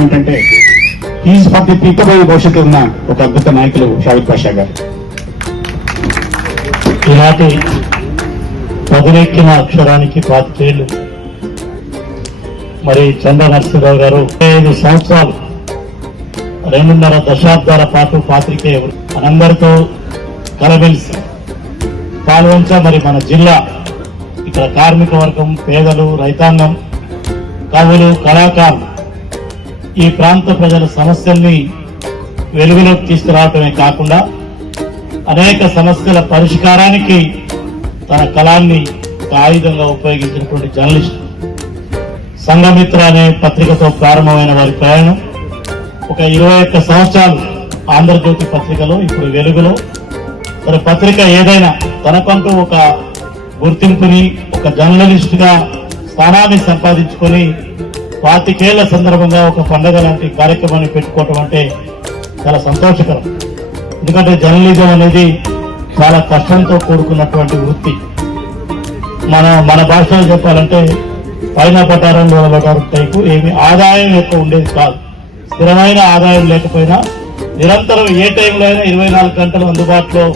కారణం ఏంటంటే is for the పీకబోయే భవిష్యత్తు ఉన్న ఒక అద్భుత నాయకులు షాహిద్ పాషా గారు. ఈనాటి పదునెక్కిన అక్షరానికి 25 ఏళ్లు. మరి చంద్ర నరసింహరావు గారు 5 సంవత్సరాలు 2.5 దశాబ్దాల పాటు పాత్రికేయులు మనందరితో కలబెలిసి పాల్గొంచ మరి మన జిల్లా ఇక్కడ కార్మిక వర్గం, పేదలు, రైతాంగం, కవులు, కళాకారులు ఈ ప్రాంత ప్రజల సమస్యల్ని వెలుగులోకి తీసుకురావటమే కాకుండా అనేక సమస్యల పరిష్కారానికి తన కళాన్ని ఒక ఆయుధంగా ఉపయోగించినటువంటి జర్నలిస్ట్. సంఘమిత్ర అనే పత్రికతో ప్రారంభమైన వారి ప్రయాణం ఒక 21 సంవత్సరాలు ఆంధ్రజ్యోతి పత్రికలో, ఇప్పుడు వెలుగులో. మరి పత్రిక ఏదైనా తనకంటూ ఒక గుర్తింపుని, ఒక జర్నలిస్ట్ గా స్థానాన్ని సంపాదించుకొని 25 ఏళ్ల సందర్భంగా ఒక పండుగ లాంటి కార్యక్రమాన్ని పెట్టుకోవటం అంటే చాలా సంతోషకరం. ఎందుకంటే జర్నలిజం అనేది చాలా కష్టంతో కూడుకున్నటువంటి వృత్తి. మన భాషలో చెప్పాలంటే పైన పటారం లోన పటారం టైపు ఏమి ఆదాయం ఎక్కువ ఉండేది కాదు. స్థిరమైన ఆదాయం లేకపోయినా నిరంతరం ఏ టైంలో అయినా 24 గంటలు అందుబాటులో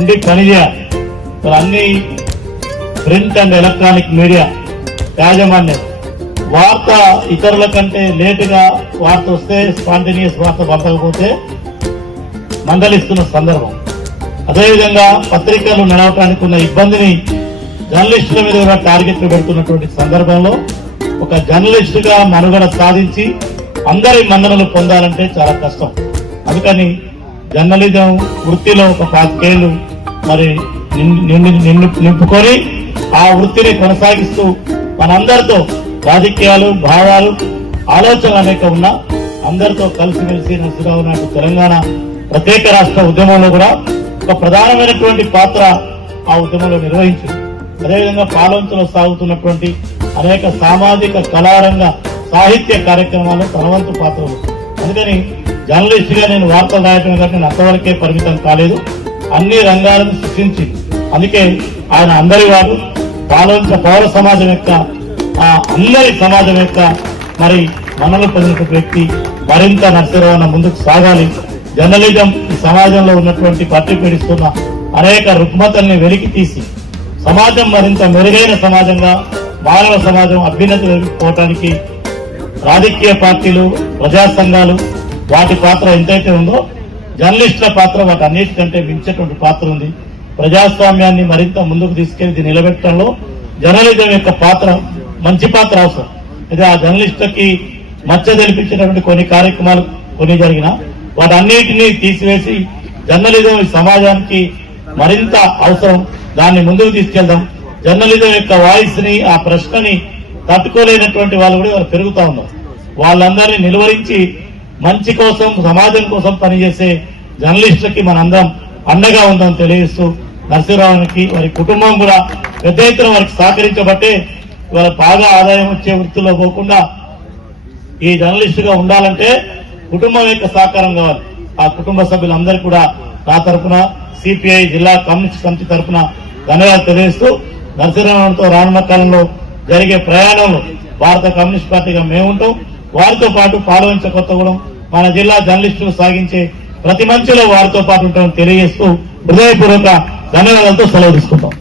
ఉండి పనిచేయాలి. మరి అన్ని ప్రింట్ అండ్ ఎలక్ట్రానిక్ మీడియా యాజమాన్యం వార్త ఇతరుల కంటే లేటుగా వార్త వస్తే, స్పాంటేనియస్ వార్త పంపకపోతే మందలిస్తున్న సందర్భం. అదేవిధంగా పత్రికలు నడవటానికి ఉన్న ఇబ్బందిని జర్నలిస్టుల మీద కూడా టార్గెట్లు పెడుతున్నటువంటి సందర్భంలో ఒక జర్నలిస్ట్ గా మనుగడ సాధించి అందరి మన్ననలు పొందాలంటే చాలా కష్టం. అందుకని జర్నలిజం వృత్తిలో ఒక 25 ఏళ్లు మరి నింపుకొని ఆ వృత్తిని కొనసాగిస్తూ మనందరితో రాజకీయాలు, భావాలు, ఆలోచనలు అనేక ఉన్నా అందరితో కలిసిమెలిసి నరసింహరావు నాటి తెలంగాణ ప్రత్యేక రాష్ట్ర ఉద్యమంలో కూడా ఒక ప్రధానమైనటువంటి పాత్ర ఆ ఉద్యమంలో నిర్వహించింది. అదేవిధంగా పాలవంతులో సాగుతున్నటువంటి అనేక సామాజిక, కళారంగ, సాహిత్య కార్యక్రమాలు తన వంతు పాత్రలు. అందుకని జర్నలిస్ట్ గా నేను వార్తలు రాయటం కంటే నేను అంతవరకే పరిమితం కాలేదు, అన్ని రంగాలను సృష్టించి. అందుకే ఆయన అందరి వారు పాలవంచ పౌర సమాజం యొక్క అందరి సమాజం యొక్క మరి మనలు పొందినటువంటి వ్యక్తి. మరింత నరసింహరావు ముందుకు సాగాలి. జర్నలిజం ఈ సమాజంలో ఉన్నటువంటి పట్టి పీడిస్తున్న అనేక రుగ్మతల్ని వెలికి తీసి సమాజం మరింత మెరుగైన సమాజంగా, మానవ సమాజం అభ్యున్నతి పోవటానికి రాజకీయ పార్టీలు, ప్రజా సంఘాలు వాటి పాత్ర ఎంతైతే ఉందో జర్నలిస్టుల పాత్ర వాటి అన్నిటికంటే మించేటువంటి పాత్ర ఉంది. ప్రజాస్వామ్యాన్ని మరింత ముందుకు తీసుకెళ్లి నిలబెట్టడంలో జర్నలిజం యొక్క పాత్ర, మంచి పాత్ర అవసరం. అయితే ఆ జర్నలిస్టులకి మచ్చ తెలిపించినటువంటి కొన్ని కార్యక్రమాలు కొన్ని జరిగినా వాటన్నిటినీ తీసివేసి జర్నలిజం ఈ సమాజానికి మరింత అవసరం, దాన్ని ముందుకు తీసుకెళ్దాం. జర్నలిజం యొక్క వాయిస్ ని, ఆ ప్రశ్నని తట్టుకోలేనటువంటి వాళ్ళు కూడా వాళ్ళు పెరుగుతా ఉన్నారు. వాళ్ళందరినీ నిలువరించి మంచి కోసం, సమాజం కోసం పనిచేసే జర్నలిస్టులకి మనందరం అండగా ఉందని తెలియజేస్తూ నరసింహరావుకి వారి కుటుంబం కూడా పెద్ద ఎత్తున వారికి సహకరించబట్టే ఇవాళ బాగా ఆదాయం వచ్చే వృత్తిలో పోకుండా ఈ జర్నలిస్ట్ గా ఉండాలంటే కుటుంబం యొక్క సహకారం కావాలి. ఆ కుటుంబ సభ్యులందరూ కూడా నా తరఫున, సిపిఐ జిల్లా కమ్యూనిస్ట్ కమిటీ తరఫున ధన్యవాదాలు తెలియజేస్తూ నరసింహరావుతో రానున్న కాలంలో జరిగే ప్రయాణంలో భారత కమ్యూనిస్ట్ పార్టీగా మేముంటాం. వారితో పాటు పాల్వంచ కొత్తగూడెం మన జిల్లా జర్నలిస్టులు సాగించే ప్రతి మంచిలో వారితో పాటు ఉంటామని తెలియజేస్తూ హృదయపూర్వక ధన్యవాదాలతో సెలవు తీసుకుంటాం.